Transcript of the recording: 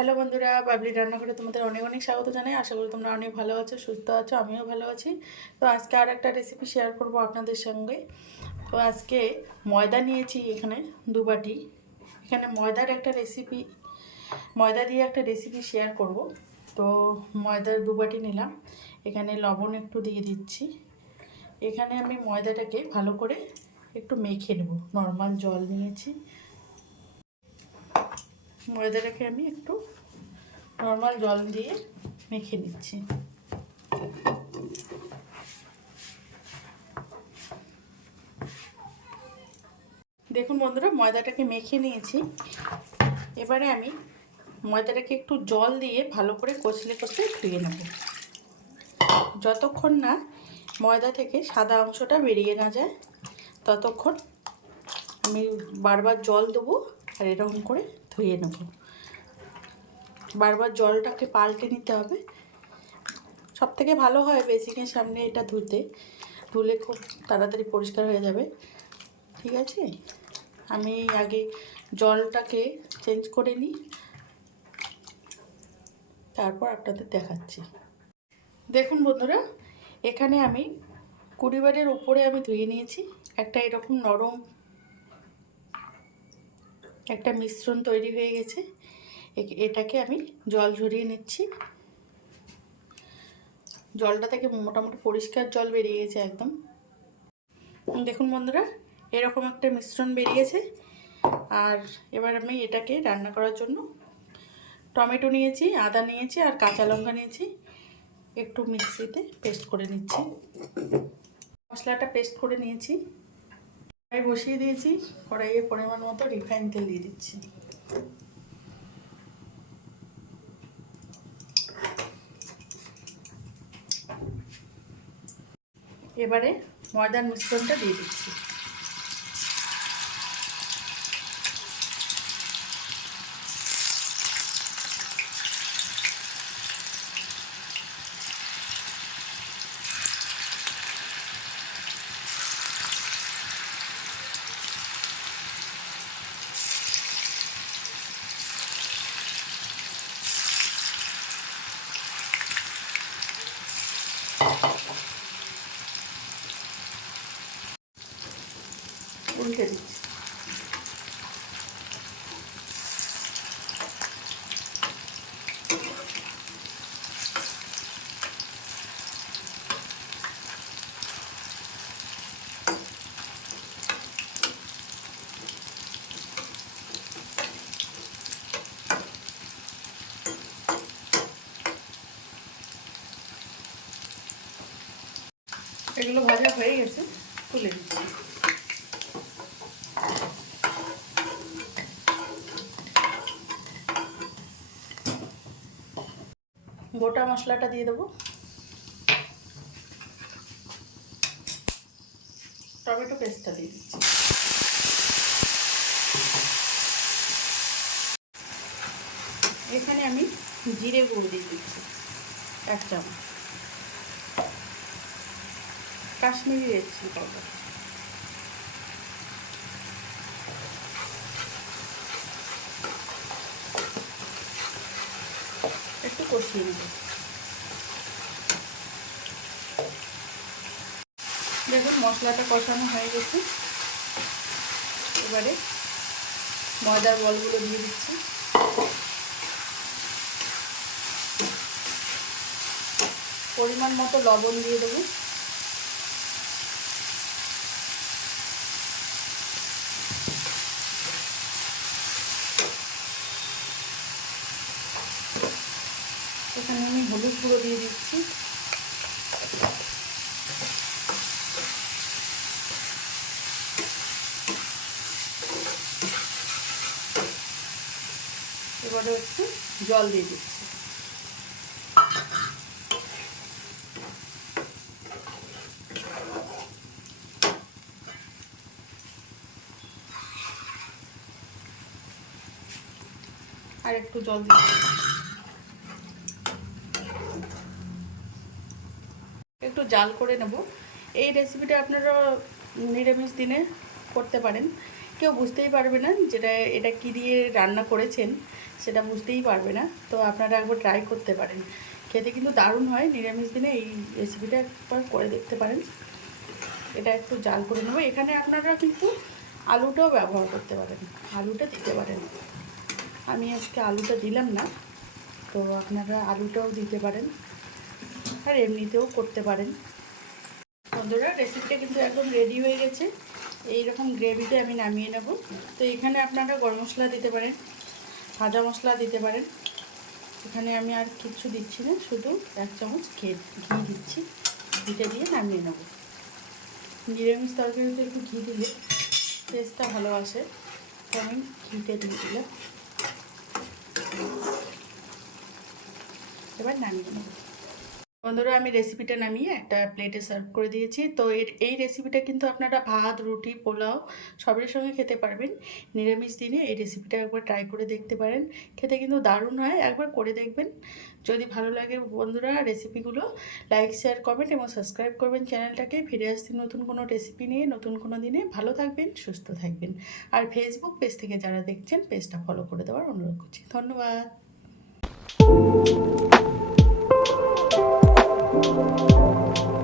Hello বন্ধুরা, বাবলি রান্নাঘরে তোমাদের অনেক অনেক স্বাগত জানাই। আশা করি তোমরা অনেক ভালো আছো, সুস্থ আছো, আমিও ভালো আছি। তো আজকে আর একটা রেসিপি শেয়ার করব আপনাদের সঙ্গে। তো আজকে ময়দা নিয়েছি এখানে দু বাটি। এখানে ময়দার একটা রেসিপি ময়দা দিয়ে একটা রেসিপি শেয়ার করব। তো ময়দার দু বাটি নিলাম। এখানে লবণ একটু দিয়ে দিচ্ছি। এখানে আমি ময়দাটাকে ভালো করে একটু মেখে নেব। নর্মাল জল নিয়েছি। ময়দাটাকে আমি একটু নর্মাল জল দিয়ে মেখে নিচ্ছি। দেখুন বন্ধুরা, ময়দাটাকে মেখে নিয়েছি। এবারে আমি ময়দাটাকে একটু জল দিয়ে ভালো করে কচলে কচলে ধুয়ে নেব। যতক্ষণ না ময়দা থেকে সাদা অংশটা বেরিয়ে না যায়, ততক্ষণ আমি বারবার জল দেবো আর এরকম করে ধুয়ে নেব। বারবার জলটাকে পাল্টে নিতে হবে। সব থেকে ভালো হয় বেসিনের সামনে এটা ধুতে। ধুলে খুব তাড়াতাড়ি পরিষ্কার হয়ে যাবে। ঠিক আছে? আমি আগে জলটাকে চেঞ্জ করে নিই। তারপর আপনাদের দেখাচ্ছি। দেখুন বন্ধুরা, এখানে আমি কুড়িবারের উপরে আমি ধুয়ে নিয়েছি। একটা এরকম নরম একটা মিশ্রণ তৈরি হয়ে গেছে। এটাকে আমি জল ঝরিয়ে নিচ্ছি। জলটা থেকে মোটামুটি পরিষ্কার জল বেরিয়ে গেছে একদম। দেখুন বন্ধুরা, এরকম একটা মিশ্রণ বেরিয়েছে। আর এবার আমি এটাকে রান্না করার জন্য টমেটো নিয়েছি, আদা নিয়েছি আর কাঁচা লঙ্কা নিয়েছি। একটু মিক্সিতে পেস্ট করে নিচ্ছি। মশলাটা পেস্ট করে নিয়েছি। কড়াই বসিয়ে দিয়েছি। কড়াইয়ে পরিমাণ মতো রিফাইন তেল দিয়ে দিচ্ছি। এবারে ময়দার মিশ্রণটা দিয়ে দিচ্ছি। উল্টে দিচ্ছি। এগুলো ভাজা হয়ে গেছে তুলে দিচ্ছি। গোটা মশলাটা দিয়ে দেবো। টমেটো পেস্টটা দিয়ে দিচ্ছি। এখানে আমি জিরে গুঁড়ো দিয়ে দিচ্ছি, এক চামচ। কাশ্মীরি রেড চিলি পাউডার একটু কষিয়ে দেখুন, মশলাটা কষানো হয়ে গেছে। এবারে ময়দার বলগুলো দিয়ে দিচ্ছি। পরিমাণ মতো লবণ দিয়ে দেবো। এখানে আমি হলুদ গুঁড়ো দিয়ে দিচ্ছি। এবারে একটু জল দিয়ে দিচ্ছি। আর একটু জল দিয়ে একটু জাল করে নেব। এই রেসিপিটা আপনারা নিরামিষ দিনে করতে পারেন। কেউ বুঝতেই পারবে না যেটা, এটা কী দিয়ে রান্না করেছেন, সেটা বুঝতেই পারবে না। তো আপনারা একবার ট্রাই করতে পারেন। খেতে কিন্তু দারুণ হয়, নিরামিষ দিনে এই রেসিপিটা একবার করে দেখতে পারেন। এটা একটু জাল করে নেব। এখানে আপনারা কিন্তু আলুটাও ব্যবহার করতে পারেন। আলুটা দিতে পারেন। আমি আজকে আলুটা দিলাম না। তো আপনারা আলুটাও দিতে পারেন। আর এমনিতেও করতে পারেন। বন্ধুরা রেসিপিটা কিন্তু একদম রেডি হয়ে গেছে। এই রকম গ্রেভিতে আমি নামিয়ে নেব। তো এখানে আপনারা গরম মশলা দিতে পারেন, ভাজা মশলা দিতে পারেন। এখানে আমি আর কিচ্ছু দিচ্ছি না, শুধু এক চামচ ঘি ঘি দিচ্ছি। ঘিটা দিয়ে নামিয়ে নেব। নিরামিষ তরকারিতে একটু ঘি দিলে টেস্টটা ভালো আসে। তো আমি ঘিটা দিয়ে দিলাম। এবার নামিয়ে নেব। বন্ধুরা, আমি রেসিপিটা নামিয়ে একটা প্লেটে সার্ভ করে দিয়েছি। তো এর, এই রেসিপিটা কিন্তু আপনারা ভাত, রুটি, পোলাও সবের সঙ্গে খেতে পারবেন। নিরামিষ দিনে এই রেসিপিটা একবার ট্রাই করে দেখতে পারেন। খেতে কিন্তু দারুণ হয়, একবার করে দেখবেন। যদি ভালো লাগে বন্ধুরা রেসিপিগুলো লাইক শেয়ার কমেন্ট এবং সাবস্ক্রাইব করবেন চ্যানেলটাকে ফিরে আসতে নতুন কোনো রেসিপি নিয়ে, নতুন কোনো দিনে। ভালো থাকবেন, সুস্থ থাকবেন। আর ফেসবুক পেজ থেকে যারা দেখছেন পেজটা ফলো করে দেওয়ার অনুরোধ করছি। ধন্যবাদ। Thank you.